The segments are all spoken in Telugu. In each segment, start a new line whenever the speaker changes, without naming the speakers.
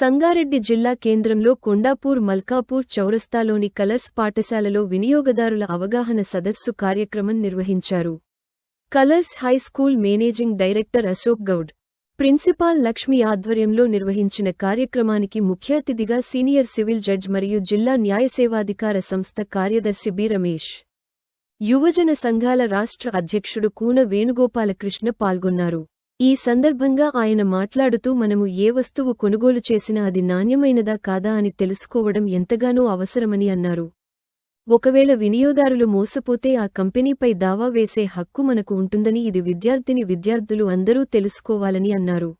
సంగారెడ్డి జిల్లా కేంద్రంలో కొండాపూర్ మల్కాపూర్ చౌరస్తాలోని కలర్స్ పాఠశాలలో వినియోగదారుల అవగాహన సదస్సు కార్యక్రమం నిర్వహించారు. Colours high school managing director Ashok Goud principal Lakshmi ఆధ్వర్యంలో నిర్వహించిన కార్యక్రమానికి ముఖ్య అతిథిగా సీనియర్ సివిల్ జడ్జ్ మరియు జిల్లా న్యాయసేవాధికార సంస్థ కార్యదర్శి బి రమేష్ యువజన సంఘాల రాష్ట్ర అధ్యక్షుడు కూన వేణుగోపాలకృష్ణ పాల్గొన్నారు. ఈ సందర్భంగా ఆయన మాట్లాడుతూ మనము ఏ వస్తువు కొనుగోలు చేసినా అది నాణ్యమైనదా కాదా అని తెలుసుకోవడం ఎంతగానో అవసరమని అన్నారు. ఒకవేళ వినియోగదారులు మోసపోతే ఆ కంపెనీపై దావా వేసే హక్కు మనకు ఉంటుందని ఇది విద్యార్థిని విద్యార్థులు అందరూ తెలుసుకోవాలని అన్నారు.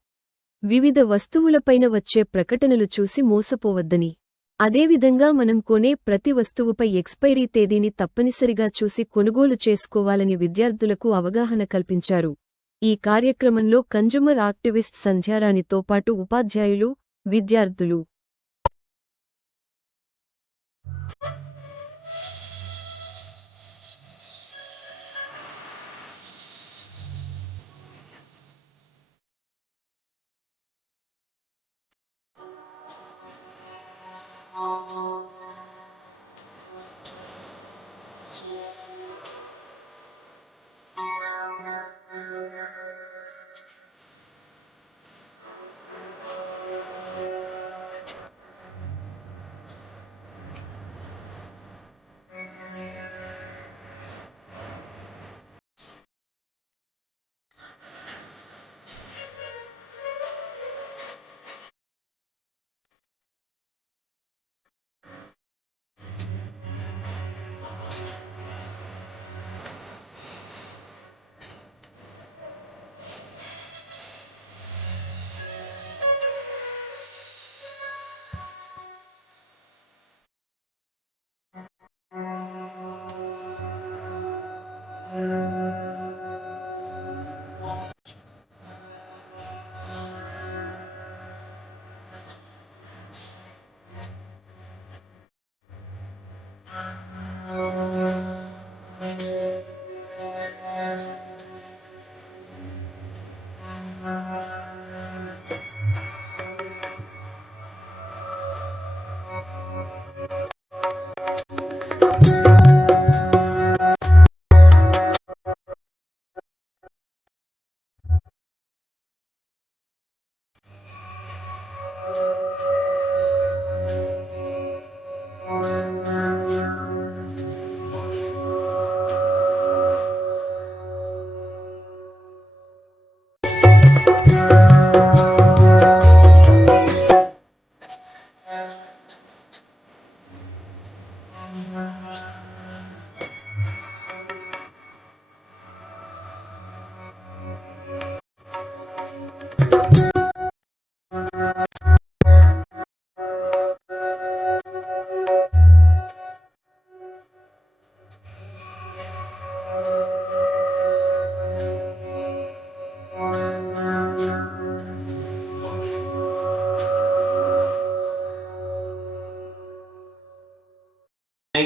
వివిధ వస్తువులపైన వచ్చే ప్రకటనలు చూసి మోసపోవద్దని. అదేవిధంగా మనం కొనే ప్రతి వస్తువుపై ఎక్స్పైరీ తేదీని తప్పనిసరిగా చూసి కొనుగోలు చేసుకోవాలని విద్యార్థులకు అవగాహన కల్పించారు. ఈ కార్యక్రమంలో కన్జ్యూమర్ యాక్టివిస్ట్ సంధ్యారాణితో పాటు ఉపాధ్యాయులు విద్యార్థులు.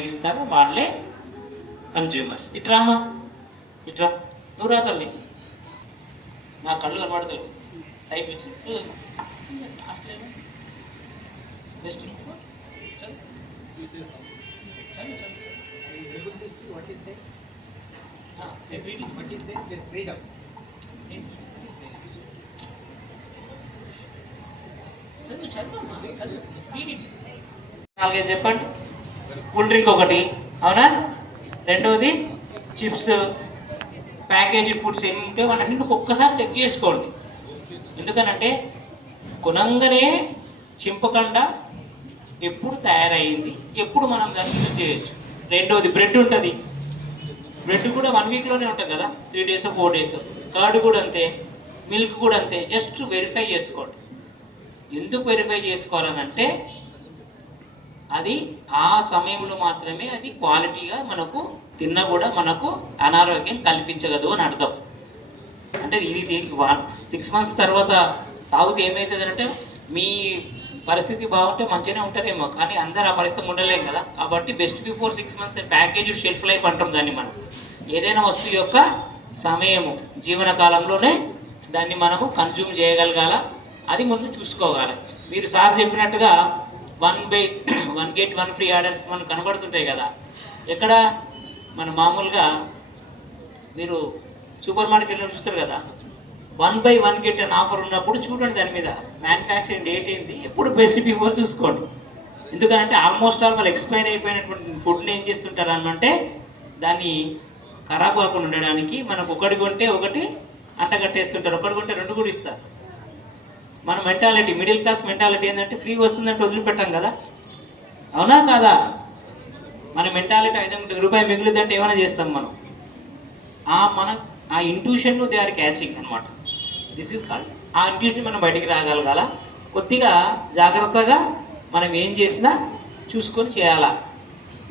ఉపయోగిస్తారో వాళ్ళే కన్జ్యూమర్స్ ఇట్రామ్మా ఇట్రా నువ్వు రా తల్లి నా కళ్ళు కనబడతాయి సైడ్ వచ్చి best
What is that? What is that? Just freedom.
నాలుగైదు చెప్పండి కూల్ డ్రింక్ ఒకటి. అవునా? రెండవది చిప్స్ ప్యాకేజీ ఫుడ్స్ ఎన్ని ఉంటే వాటన్నింటి ఒక్కసారి చెక్ చేసుకోండి. ఎందుకనంటే కొనంగానే చింపకుండా ఎప్పుడు తయారైంది? ఎప్పుడు మనం దాన్ని యూజ్ చేయొచ్చు? రెండవది బ్రెడ్ ఉంటుంది. బ్రెడ్ కూడా వన్ వీక్లోనే ఉంటుంది కదా? Three days four days curd కూడా అంతే. మిల్క్ కూడా అంతే. జస్ట్ వెరిఫై చేసుకోండి. ఎందుకు వెరిఫై చేసుకోవాలనంటే అది ఆ సమయంలో మాత్రమే అది క్వాలిటీగా మనకు తిన్నా కూడా మనకు అనారోగ్యం కల్పించగలదు అని అర్థం. అంటే ఇది దీనికి సిక్స్ మంత్స్ తర్వాత తాగితే ఏమవుతుంది అంటే మీ పరిస్థితి బాగుంటే మంచిగానే ఉంటారేమో కానీ అందరు ఆ పరిస్థితి ఉండలేం కదా. కాబట్టి best before six months package shelf life అంటాం దాన్ని మనం. ఏదైనా వస్తువు యొక్క సమయము జీవన కాలంలోనే దాన్ని మనము కన్జ్యూమ్ చేయగలగాల. అది ముందు చూసుకోవాలి. మీరు సార్ చెప్పినట్టుగా one buy one get one free orders మనకు కనబడుతుంటాయి కదా. ఎక్కడ? మన మామూలుగా మీరు సూపర్ మార్కెట్లో చూస్తారు కదా. వన్ బై వన్ గెట్ అని ఆఫర్ ఉన్నప్పుడు చూడండి దాని మీద. మ్యానుఫ్యాక్చరింగ్ డేట్ ఏంది? ఎప్పుడు బెస్ట్ బిఫోర్ చూసుకోండి. ఎందుకంటే ఆల్మోస్ట్ ఆల్ వాళ్ళు ఎక్స్పైర్ అయిపోయినటువంటి ఫుడ్ని ఏం చేస్తుంటారు అంటే దాన్ని ఖరాబ్ కాకుండా ఉండడానికి మనకు ఒకటి కొంటే ఒకటి అంటగట్టేస్తుంటారు ఒకటి కొంటే రెండు కూడా ఇస్తారు. మన మెంటాలిటీ మిడిల్ క్లాస్ మెంటాలిటీ ఏంటంటే ఫ్రీ వస్తుందంటే వదిలిపెట్టాం కదా. అవునా కాదా? మన మెంటాలిటీ ఐదు రూపాయలు మిగులుదంటే ఏమైనా చేస్తాం మనం. ఆ మన ఆ ఇంట్యూషన్ దే ఆర్ క్యాచింగ్ అనమాట దిస్ ఈస్ కాల్డ్ ఆ ఇంట్యూషన్ మనం బయటికి రాగలగాల. కొద్దిగా జాగ్రత్తగా మనం ఏం చేసినా చూసుకొని చేయాలా.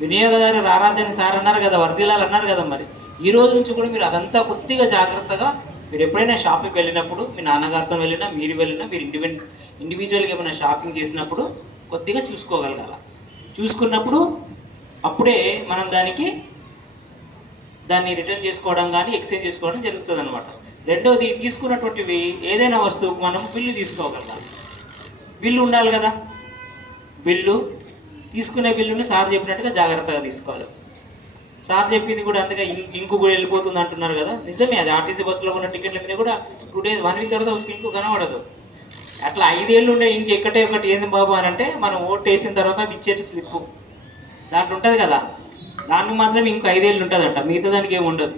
వినియోగదారు రారాజని సార్ అన్నారు కదా వర్దిలాలు అన్నారు కదా మరి. ఈ రోజు నుంచి కూడా మీరు అదంతా కొద్దిగా జాగ్రత్తగా మీరు ఎప్పుడైనా షాపింగ్కి వెళ్ళినప్పుడు మీ నాన్నగారితో వెళ్ళినా మీరు వెళ్ళినా మీరు ఇండివిజువల్ ఇండివిజువల్గా ఏమైనా షాపింగ్ చేసినప్పుడు కొద్దిగా చూసుకోగలగాల. చూసుకున్నప్పుడు అప్పుడే మనం దానికి దాన్ని రిటర్న్ చేసుకోవడం కానీ ఎక్స్చేంజ్ చేసుకోవడం జరుగుతుంది అనమాట రెండోది తీసుకున్నటువంటివి ఏదైనా వస్తువుకు మనం బిల్లు తీసుకోగలగాలి బిల్లు ఉండాలి కదా. బిల్లు తీసుకునే బిల్లుని సార్ చెప్పినట్టుగా జాగ్రత్తగా తీసుకోవాలి. సార్ చెప్పింది కూడా అందుకే ఇంకు కూడా వెళ్ళిపోతుంది అంటున్నారు కదా. నిజమే అది ఆర్టీసీ బస్సులో ఉన్న టికెట్ల మీద కూడా టూ డేస్ వన్ వీక్ తర్వాత ఇంకు కనబడదు. అట్లా ఐదేళ్ళు ఉండే ఇంకెక్కటే ఒకటి ఏంది బాబు అని అంటే మనం ఓటు వేసిన తర్వాత ఇచ్చేటి స్లిప్ దాంట్లో ఉంటుంది కదా. దానికి మాత్రం ఇంకో ఐదేళ్ళు ఉంటుందంట. మిగతా దానికి ఏమి ఉండదు.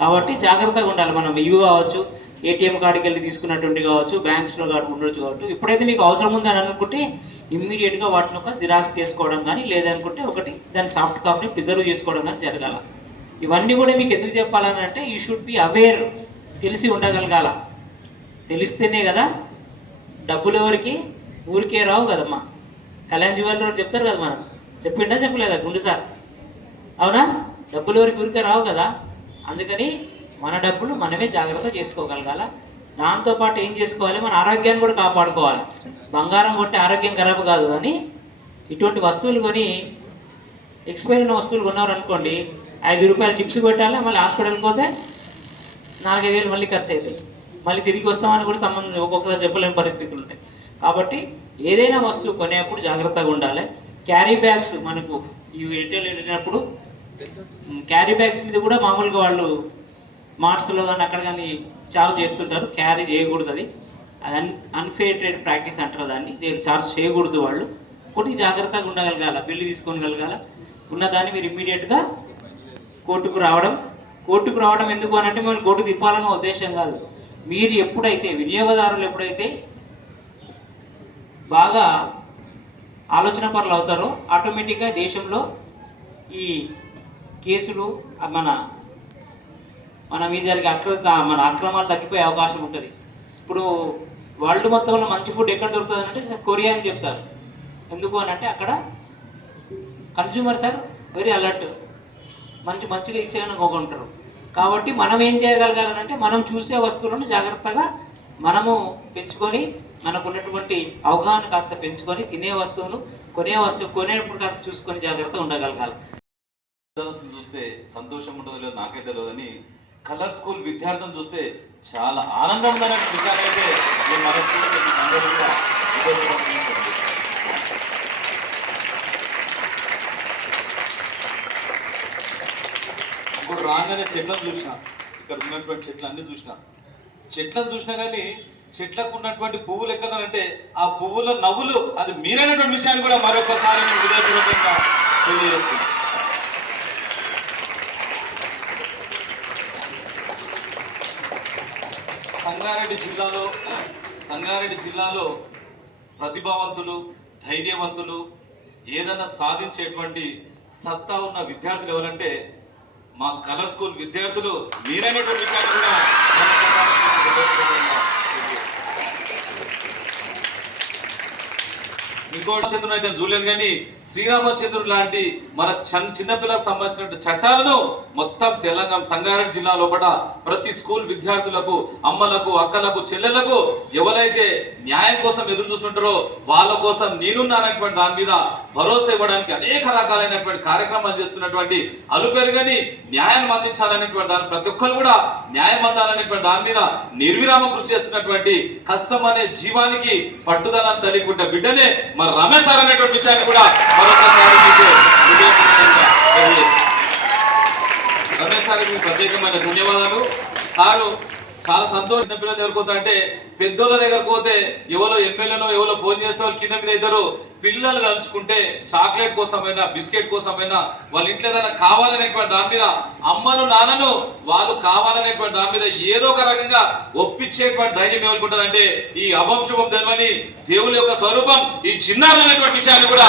కాబట్టి జాగ్రత్తగా ఉండాలి మనం. ఇవి కావచ్చు ఏటీఎం కార్డుకి వెళ్ళి తీసుకున్నటువంటి కావచ్చు బ్యాంక్స్లో కార్డు ఉండొచ్చు కావచ్చు. ఇప్పుడైతే మీకు అవసరం ఉందని అనుకుంటే ఇమ్మీడియట్గా వాటిని ఒక జిరాక్స్ చేసుకోవడం కానీ లేదనుకుంటే ఒకటి దాని సాఫ్ట్ కాపీని ప్రిజర్వ్ చేసుకోవడం కానీ జరగాల. ఇవన్నీ కూడా మీకు ఎందుకు చెప్పాలని అంటే యూ షుడ్ బి అవేర్ తెలిసి ఉండగలగాల. తెలిస్తేనే కదా డబ్బులు ఎవరికి? ఊరికే రావు కదమ్మా. కళ్యాణ్ జ్యువెలరీ చెప్తారు కదా మనం చెప్పిండా చెప్పలేదా గుండు సార్? అవునా? డబ్బులు ఎవరికి? ఊరికే రావు కదా. అందుకని మన డబ్బులు మనమే జాగ్రత్త చేసుకోగలగాల. దాంతోపాటు ఏం చేసుకోవాలి? మన ఆరోగ్యాన్ని కూడా కాపాడుకోవాలి. బంగారం కొట్టి ఆరోగ్యం ఖరాబ్ కాదు అని ఇటువంటి వస్తువులు కొని ఎక్స్పైర్ అయిన వస్తువులు కొన్నారనుకోండి ఐదు రూపాయలు చిప్స్ కొట్టాలి? మళ్ళీ హాస్పిటల్కి పోతే నాలుగైదు వేలు మళ్ళీ ఖర్చు అవుతాయి మళ్ళీ తిరిగి వస్తామని కూడా సంబంధం ఒక్కొక్కసారి చెప్పలేని పరిస్థితులు ఉంటాయి. కాబట్టి ఏదైనా వస్తువు కొనేప్పుడు జాగ్రత్తగా ఉండాలి. క్యారీ బ్యాగ్స్ మనకు ఈ రిటైల్ వెళ్ళినప్పుడు క్యారీ బ్యాగ్స్ మీద కూడా మామూలుగా వాళ్ళు మార్ట్స్లో కానీ అక్కడ కానీ చార్జ్ చేస్తుంటారు. క్యారీ చేయకూడదు అది. అది అన్ అన్ఫేర్ ట్రేడ్ ప్రాక్టీస్ అంటారు దాన్ని. దీన్ని చార్జ్ చేయకూడదు వాళ్ళు. కొన్ని జాగ్రత్తగా ఉండగలగాల బిల్లు తీసుకోగలగాల. ఉన్నదాన్ని మీరు ఇమ్మీడియట్గా కోర్టుకు రావడం. కోర్టుకు రావడం ఎందుకు అని అంటే మిమ్మల్ని కోర్టు తిప్పాలన్న ఉద్దేశం కాదు. మీరు ఎప్పుడైతే వినియోగదారులు ఎప్పుడైతే బాగా ఆలోచన పనులు అవుతారో ఆటోమేటిక్గా దేశంలో ఈ కేసులు మన మన మీద జరిగే అక్ర మన అక్రమాలు తగ్గిపోయే అవకాశం ఉంటుంది. ఇప్పుడు వరల్డ్ మొత్తంలో మంచి ఫుడ్ ఎక్కడ దొరుకుతుంది అంటే కొరియా అని చెప్తారు. ఎందుకు అని అంటే అక్కడ కన్జ్యూమర్స్ ఆర్ వెరీ అలర్ట్. మంచి మంచిగా ఇచ్చేయని ఉంటారు. కాబట్టి మనం ఏం చేయగలగాలంటే మనం చూసే వస్తువులను జాగ్రత్తగా మనము పెంచుకొని మనకు ఉన్నటువంటి అవగాహన కాస్త పెంచుకొని తినే వస్తువును కొనే వస్తువు కొనేటప్పుడు కాస్త చూసుకొని జాగ్రత్తగా ఉండగలగాలి.
విద్యార్థులను చూస్తే సంతోషం ఉంటుందో లేదో నాకైతే తెలియదని కలర్ స్కూల్ విద్యార్థులను చూస్తే చాలా ఆనందం ఉందనే విషయాన్ని అయితే నేను మనస్ఫూర్తిగా మీకు అందరికీ కూడా వివరించాలనుకుంటున్నాను. ఇప్పుడు రాగానే చెట్లను చూసిన ఇక్కడ ఉన్నటువంటి చెట్లు అన్ని చూసిన. చెట్లను చూసినా కానీ చెట్లకు ఉన్నటువంటి పువ్వులు ఎక్కడంటే ఆ పువ్వుల నవ్వులు అది మీరైనటువంటి విషయాన్ని కూడా మరొకసారి నేను హృదయపూర్వకంగా తెలియజేస్తున్నాను. సంగారెడ్డి జిల్లాలో సంగారెడ్డి జిల్లాలో ప్రతిభావంతులు ధైర్యవంతులు ఏదైనా సాధించేటువంటి సత్తా ఉన్న విద్యార్థులు ఎవరంటే మా కలర్ స్కూల్ విద్యార్థులు మీరైనటువంటి కారణంగా ఇంకోటి చంద్రుని అయితే చూడలేను కానీ శ్రీరామచంద్రుడు లాంటి మన చిన్న చిన్నపిల్లలకు సంబంధించిన చట్టాలను మొత్తం తెలంగాణ సంగారెడ్డి జిల్లా లోపల ప్రతి స్కూల్ విద్యార్థులకు అమ్మలకు అక్కలకు చెల్లెలకు ఎవరైతే న్యాయం కోసం ఎదురు చూస్తుంటారో వాళ్ళ కోసం నేనున్నానటువంటి దాని మీద భరోసా ఇవ్వడానికి అనేక రకాలైనటువంటి కార్యక్రమాలు చేస్తున్నటువంటి అలుపెరుగని న్యాయం అందించాలనేటువంటి దాని ప్రతి ఒక్కరు కూడా న్యాయం అందాలనేటువంటి దాని మీద నిర్విరామ కృషి చేస్తున్నటువంటి కష్టం అనే జీవానికి పట్టుదలని తల్లికుంటే బిడ్డనే మన రమేష్ అనేటువంటి విషయాన్ని కూడా మరొకసారి మీకు హృదయపూర్వకంగా సార్ మీకు ప్రత్యేకమైన ధన్యవాదాలు. సారు చాలా సంతోషం. పిల్లల దగ్గరకు పోతా అంటే పెద్దోళ్ళ దగ్గరకు పోతే ఎవరో ఎమ్మెల్యేనో ఎవరో ఫోన్ చేస్తే వాళ్ళు కింద మీద ఇద్దరు పిల్లలు తలుచుకుంటే చాక్లెట్ కోసమైనా బిస్కెట్ కోసమైనా వాళ్ళ ఇంట్లో ఏదైనా కావాలనేటువంటి దాని మీద అమ్మను నాన్నను వాళ్ళు కావాలనేటువంటి దాని మీద ఏదో ఒక రకంగా ఒప్పించేటువంటి ధైర్యం ఎవరికి ఈ అభం శుభం ధర్మని దేవుని యొక్క స్వరూపం ఈ చిన్నారులైనటువంటి విషయాలు కూడా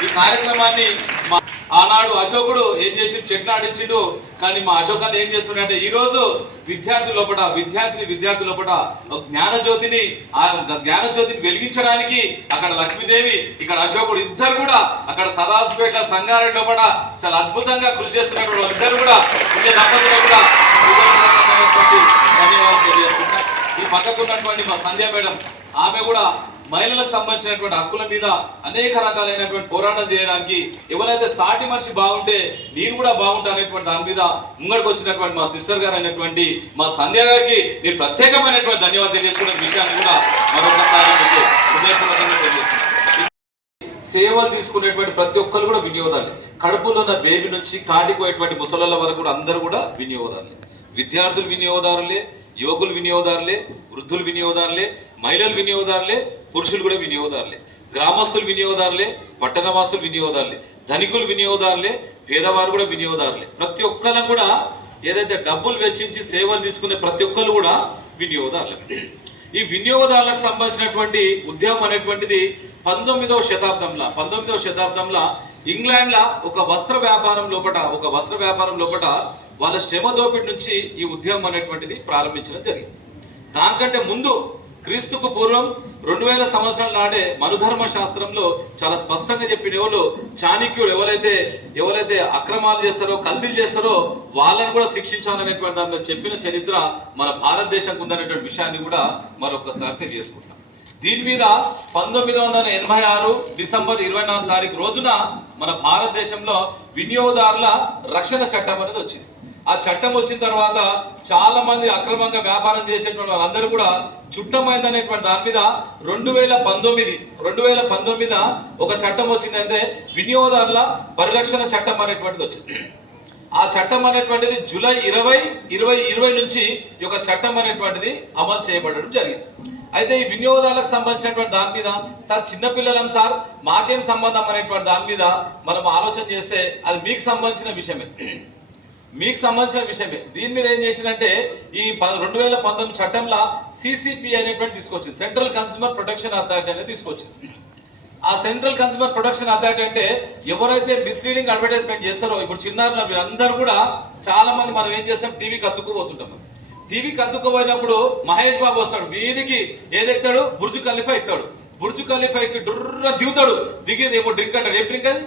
ఈ కార్యక్రమాన్ని మా ఆనాడు అశోకుడు ఏం చేసి చెట్లు ఆడించిండు. కానీ మా అశోకాలు ఏం చేస్తుండే ఈరోజు విద్యార్థుల విద్యార్థి లోపల విద్యార్థిని విద్యార్థి లోపల ఒక జ్ఞానజ్యోతిని ఆ జ్ఞానజ్యోతిని వెలిగించడానికి అక్కడ లక్ష్మీదేవి ఇక్కడ అశోకుడు ఇద్దరు కూడా అక్కడ సదాసుపేట సంగారెడ్డి లోపల చాలా అద్భుతంగా కృషి చేస్తున్నటువంటి ఇద్దరు కూడా ఇదే దంపతులు కూడా ధన్యవాదాలు తెలియజేస్తున్నా ఈ పక్కకు ఉన్నటువంటి మా సంధ్యా మేడం ఆమె కూడా మహిళలకు సంబంధించినటువంటి హక్కుల మీద అనేక రకాలైనటువంటి పోరాటం చేయడానికి ఎవరైతే సాటి మనిషి బాగుంటే నేను కూడా బాగుంటా అనేటువంటి దాని మీద ముంగడికి వచ్చినటువంటి మా సిస్టర్ గారు అయినటువంటి మా సంధ్య గారికి నేను ప్రత్యేకమైనటువంటి ధన్యవాదాలు తెలియజేసుకున్న విషయాన్ని కూడా మరొకసారి సేవలు తీసుకునేటువంటి ప్రతి ఒక్కరు కూడా వినియోగదారులు. కడుపులో ఉన్న బేబీ నుంచి కాటికి పోయేటువంటి ముసలాళ్ళ వరకు కూడా అందరూ కూడా వినియోగదారులే. విద్యార్థులు వినియోగదారులే. యువకులు వినియోగదారులే వృద్ధులు వినియోగదారులే మహిళలు వినియోగదారులే పురుషులు కూడా వినియోగదారులే. గ్రామస్తులు వినియోగదారులే పట్టణవాసులు వినియోగదారులే. ధనికులు వినియోగదారులే పేదవారు కూడా వినియోగదారులే. ప్రతి ఒక్కరు కూడా ఏదైతే డబ్బులు వెచ్చించి సేవలు తీసుకునే ప్రతి ఒక్కరు కూడా వినియోగదారులే. ఈ వినియోగదారులకు సంబంధించినటువంటి ఉద్యమం అనేటువంటిది పంతొమ్మిదవ శతాబ్దంలో పంతొమ్మిదవ శతాబ్దంలో ఇంగ్లాండ్లో ఒక వస్త్ర వ్యాపారం లోపట ఒక వస్త్ర వ్యాపారం లోపట వాళ్ళ శ్రమ దోపిడి నుంచి ఈ ఉద్యమం అనేటువంటిది ప్రారంభించడం జరిగింది. దానికంటే ముందు క్రీస్తుకు పూర్వం రెండు వేల సంవత్సరాల నాడే మనుధర్మ శాస్త్రంలో చాలా స్పష్టంగా చెప్పిన ఎవరు చాణక్యుడు ఎవరైతే ఎవరైతే అక్రమాలు చేస్తారో కల్దీలు చేస్తారో వాళ్ళని కూడా శిక్షించాలనేటువంటి దానిలో చెప్పిన చరిత్ర మన భారతదేశంకు ఉందనేటువంటి విషయాన్ని కూడా మరొకసారి తెలియజేసుకుంటాం దీని మీద పంతొమ్మిది వందల ఎనభై ఆరు డిసెంబర్ ఇరవై నాలుగు తారీఖు రోజున మన భారతదేశంలో వినియోగదారుల రక్షణ చట్టం అనేది వచ్చింది. ఆ చట్టం వచ్చిన తర్వాత చాలా మంది అక్రమంగా వ్యాపారం చేసేటువంటి వాళ్ళందరూ కూడా చుట్టమైందనేటువంటి దాని మీద రెండు వేల పంతొమ్మిది రెండు వేల పంతొమ్మిది ఒక చట్టం వచ్చిందంటే వినియోగదారుల పరిరక్షణ చట్టం అనేటువంటిది వచ్చింది. ఆ చట్టం అనేటువంటిది జూలై ఇరవై ఇరవై ఇరవై నుంచి ఈ యొక్క చట్టం అనేటువంటిది అమలు చేయబడడం జరిగింది. అయితే ఈ వినియోగదారులకు సంబంధించినటువంటి దాని మీద సార్ చిన్నపిల్లలం సార్ మాకేం సంబంధం అనేటువంటి దాని మీద మనం ఆలోచన చేస్తే అది మీకు సంబంధించిన విషయమే. మీకు సంబంధించిన విషయమే. దీని మీద ఏం చేసిందంటే ఈ రెండు వేల పంతొమ్మిది చట్టంలో సిసిపి అనేటువంటి తీసుకొచ్చింది. సెంట్రల్ కన్స్యూమర్ ప్రొటెక్షన్ అథారిటీ అనేది తీసుకొచ్చింది. ఆ సెంట్రల్ కన్స్యూమర్ ప్రొటెక్షన్ అథారిటీ అంటే ఎవరైతే మిస్లీడింగ్ అడ్వర్టైజ్మెంట్ చేస్తారో ఇప్పుడు చిన్నారులు వీళ్ళందరూ కూడా చాలా మంది మనం ఏం చేస్తాం? టీవీకి అతుక్కుపోతుంటాం టీవీకి అతుక్కుపోయినప్పుడు మహేష్ బాబు వస్తాడు వీధికి ఏదెక్తాడు బుర్జు ఖలీఫా ఎక్కుతాడు బుర్జు ఖలీఫాకి డుర్ర దిగుతాడు. దిగేది ఏమో డ్రింక్ అంటాడు. ఏం డ్రింక్ అది?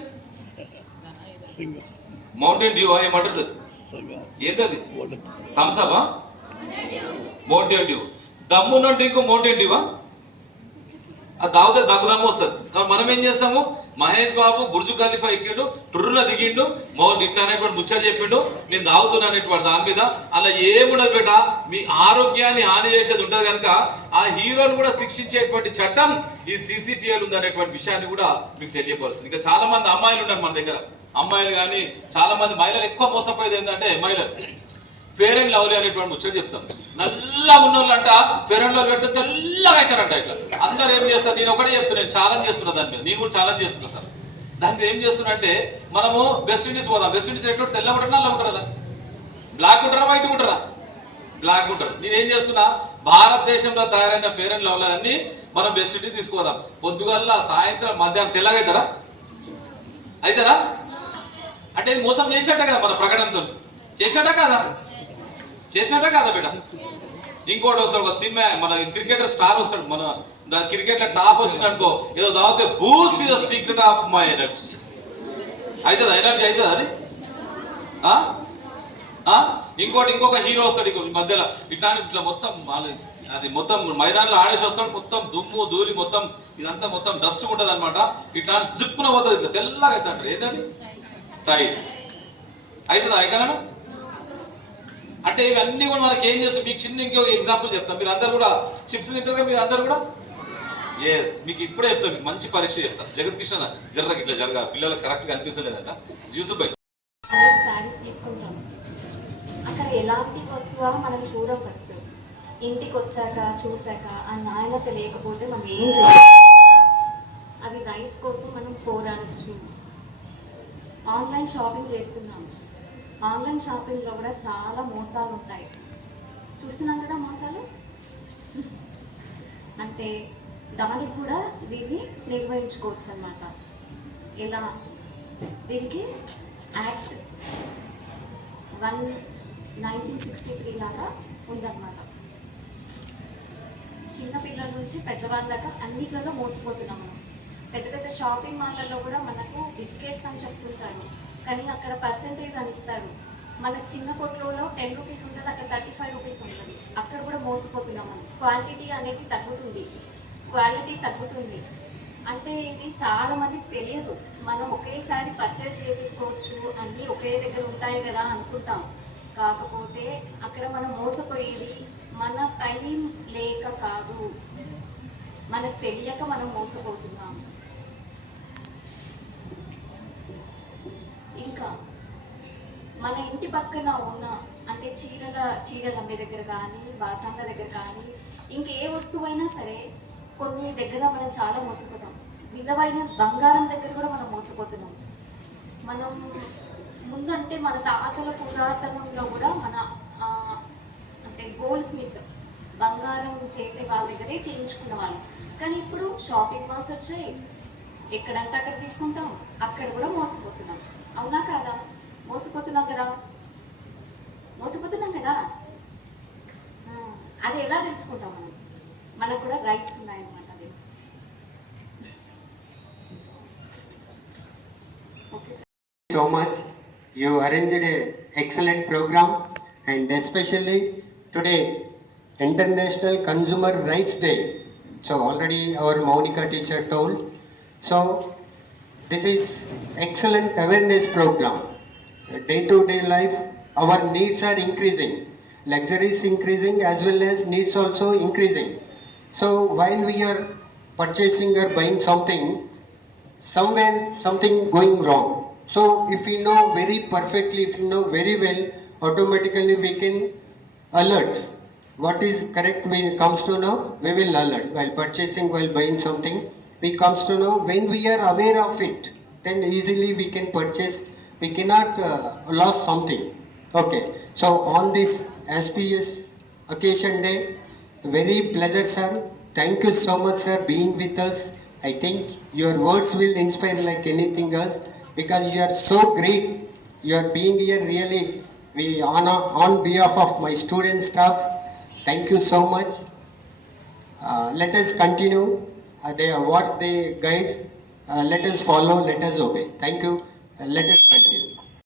మౌంటైన్ డ్యూ ఏమంటారు అది ఏంది అది థమ్సప్ డ్యూ దమ్మున్న డ్రింక్ మౌంటైన్ డ్యూవా ఆ దావుతే దగ్గుదమ్ము వస్తుంది. కానీ మనం ఏం చేస్తాము? మహేష్ బాబు బుర్జు ఖలీఫా ఎక్కిండు టుర్రున దిగిండు మౌన్ ఇట్లా అనేటువంటి ముచ్చట చెప్పిండు నేను దాగుతున్నా అనేటువంటి దాని మీద. అలా ఏముండదు బేట మీ ఆరోగ్యాన్ని హాని చేసేది ఉండదు కనుక ఆ హీరోని కూడా శిక్షించేటువంటి చట్టం ఈ సీసీపీఎల్ ఉంది అనేటువంటి విషయాన్ని కూడా మీకు తెలియపరుస్తుంది. ఇంకా చాలా మంది అమ్మాయిలు ఉన్నారు మన దగ్గర. అమ్మాయిలు కానీ చాలా మంది మహిళలు ఎక్కువ మోసపోయేది ఏంటంటే మహిళలు. ఫేర్ అండ్ లవ్లీ అనేటువంటి ముచ్చట చెప్తాం. నల్ల ఉన్నోళ్ళంట ఫేర్ అండ్ లవ్లీ పెడితే తెల్లగా అవుతారంట ఇట్లా. అందరు ఏం చేస్తారు? నేను ఒకటే చెప్తున్నాను ఛాలెంజ్ చేస్తున్నా దాని మీద. నేను కూడా ఛాలెంజ్ చేస్తున్నా సార్. దాని మీద ఏం చేస్తున్నా అంటే మనము వెస్ట్ ఇండీస్ పోదాం. వెస్ట్ ఇండీస్ ఎట్లా తెల్ల ఉంటారు నల్ల ఉంటారా బ్లాక్ ఉంటారా వైట్ ఉంటారా బ్లాక్ ఉంటారు నేను ఏం చేస్తున్నా భారతదేశంలో తయారైన ఫేర్ అండ్ లవ్లీ అన్ని మనం వెస్ట్ ఇండీస్ తీసుకోదాం పొద్దుగల్లా సాయంత్రం మధ్యాహ్నం తెల్లగా అవుతారా అవుతారా అంటే ఇది మోసం చేసినట్టే కదా మన ప్రకటనతో. చేసినట్టే కదా? చేసినట్టే కాదా బిడ్డ. ఇంకోటి వస్తాడు ఒక సినిమా మన క్రికెటర్ స్టార్ వస్తాడు. మన దాని క్రికెట్లో టాప్ వచ్చింది అనుకో ఏదో దావతే Boost is the secret of my energy. అవుతుందా ఎనర్జీ అవుతుందా అది? ఇంకోటి ఇంకొక హీరో వస్తాడు ఇంకో ఈ మధ్యలో. ఇట్లాంటి ఇట్లా మొత్తం అది మొత్తం మైదానంలో ఆడేసి వస్తాడు. మొత్తం దుమ్ము ధూళి మొత్తం ఇదంతా మొత్తం డస్ట్ ఉంటుంది అనమాట ఇట్లా జిప్పున పోతుంది ఇట్లా తెల్లగా అవుతుంది ఏంటది టైర్. అవుతుందా ఎక్కడ అంటే ఇవన్నీ కూడా మనకి ఏం చేస్తాం మీకు చిన్న ఇంకొక ఎగ్జాంపుల్ చెప్తాం మీరు అందరు కూడా చిప్స్ తింటారు కదా మీరు అందరు కూడా? ఎస్ మీకు ఇప్పుడే చెప్తాను. మీకు మంచి పరీక్ష చెప్తాను. జగత్ కృష్ణ జరగ ఇట్లా జరగ పిల్లలకు కరెక్ట్గా అనిపిస్తలేదంట. యూసుఫ్ భాయ్
శారీస్ తీసుకుంటాం. అక్కడ ఎలాంటి వస్తువు మనం చూడం ఫస్ట్ ఇంటికి వచ్చాక చూసాక ఆ నాణ్యత లేకపోతే మనం ఏం చేయాలి? అవి రైస్ కోసం మనం పోరాడచ్చు. ఆన్లైన్ షాపింగ్ చేస్తున్నాం. ఆన్లైన్ షాపింగ్లో కూడా చాలా మోసాలు ఉంటాయి. చూస్తున్నాం కదా మోసాలు? అంటే దానికి కూడా దీన్ని నిర్వహించుకోవచ్చు అన్నమాట ఎలా? దీనికి act one nineteen sixty three లాగా ఉందన్నమాట. చిన్న పిల్లల నుంచి పెద్దవాళ్ళ దాకా అన్నిట్లలో మోసపోతున్నాము. పెద్ద పెద్ద షాపింగ్ మాల్లలో కూడా మనకు బిస్కెట్స్ అని చెప్తుంటారు. కానీ అక్కడ పర్సంటేజ్ అని ఇస్తారు. మన చిన్న కొట్లలో టెన్ రూపీస్ ఉంటుంది అక్కడ థర్టీ ఫైవ్ రూపీస్ ఉంటుంది. అక్కడ కూడా మోసపోతున్నాం మనం. క్వాంటిటీ అనేది తగ్గుతుంది. క్వాలిటీ తగ్గుతుంది. అంటే ఇది చాలా మందికి తెలియదు. మనం ఒకేసారి పర్చేస్ చేసేసుకోవచ్చు. అన్నీ ఒకే దగ్గర ఉంటాయి కదా అనుకుంటాం. కాకపోతే అక్కడ మనం మోసపోయేది మన టైం లేక కాదు. మనకు తెలియక మనం మోసపోతున్నాం ఇంకా మన ఇంటి పక్కన ఉన్న అంటే చీరల చీరలు అమ్మే దగ్గర కానీ బాసాన్ల దగ్గర కానీ ఇంకే వస్తువైనా సరే కొన్ని దగ్గర మనం చాలా మోసపోతాం. విలువైన బంగారం దగ్గర కూడా మనం మోసపోతున్నాం. మనం ముందంటే మన తాతల పురాతనంలో కూడా మన అంటే గోల్డ్ స్మిత్ బంగారం చేసే వాళ్ళ దగ్గరే చేయించుకున్న వాళ్ళు. కానీ ఇప్పుడు షాపింగ్ మాల్స్ వచ్చాయి. ఎక్కడంటే అక్కడ తీసుకుంటాం. అక్కడ కూడా మోసపోతున్నాం. అవునా కాదా? మోసపోతున్నాం కదా మోసపోతున్నాం కదా ఆ, అది ఎలా తెలుసుకుంటాం మనం మనకు కూడా రైట్స్ ఉన్నాయన్నమాట అది okay sir
so much. You arranged a excellent program and especially today International Consumer Rights Day. So already our Monica teacher told. So this is excellent awareness program. Day to day life, our needs are increasing. Luxury is increasing as well as needs also increasing. So while we are purchasing or buying something, somewhere something going wrong. So if we know very perfectly, if we know very well, automatically we can alert. What is correct when it comes to know, we will alert. While purchasing, while buying something, we comes to know when we are aware of it, then easily we can purchase. We cannot uh, lose something. Okay. So on this SPS occasion day, very pleasure, sir. Thank you so much, sir, being with us. I think your words will inspire like anything else because you are so great. You are being here really. We on on behalf of my student staff, thank you so much. Uh, let us continue. Uh, they what they guide. Uh, let us follow. Let us obey. Thank you. Uh, let us continue.